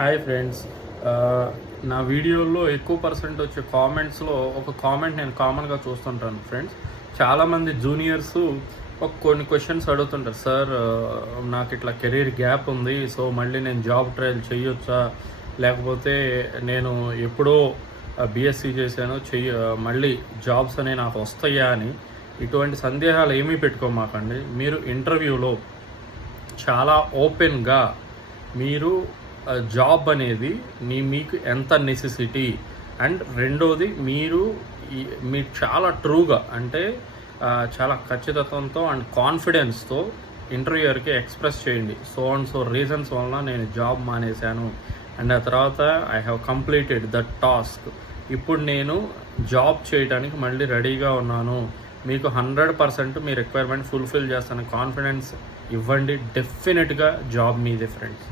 Hi friends. నా వీడియోల్లో ఎక్కువ పర్సెంట్ వచ్చే కామెంట్స్లో ఒక కామెంట్ నేను కామన్గా చూస్తుంటాను ఫ్రెండ్స్. చాలామంది జూనియర్స్ కొన్ని క్వశ్చన్స్ అడుగుతుంటారు. సార్, నాకు ఇట్లా కెరీర్ గ్యాప్ ఉంది, సో మళ్ళీ నేను జాబ్ ట్రయల్ చేయొచ్చా, లేకపోతే నేను ఎప్పుడో బీఎస్సీ చేశాను, మళ్ళీ జాబ్స్ అనేవి నాకు వస్తాయా అని ఇటువంటి సందేహాలు ఏమీ పెట్టుకోమాకండి. మీరు ఇంటర్వ్యూలో చాలా ఓపెన్గా మీరు జాబ్ అనేది మీకు ఎంత నెసెసిటీ, అండ్ రెండోది మీరు చాలా ట్రూగా అంటే చాలా ఖచ్చితత్వంతో అండ్ కాన్ఫిడెన్స్తో ఇంటర్వ్యూయర్కి ఎక్స్ప్రెస్ చేయండి. సో అండ్ సో రీజన్స్ వలన నేను జాబ్ మానేశాను, అండ్ ఆ తర్వాత I have completed that task, ఇప్పుడు నేను జాబ్ చేయడానికి మళ్ళీ రెడీగా ఉన్నాను, మీకు 100% మీ రిక్వైర్మెంట్ ఫుల్ఫిల్ చేస్తాను కాన్ఫిడెన్స్ ఇవ్వండి. డెఫినెట్గా జాబ్ మీదే ఫ్రెండ్స్.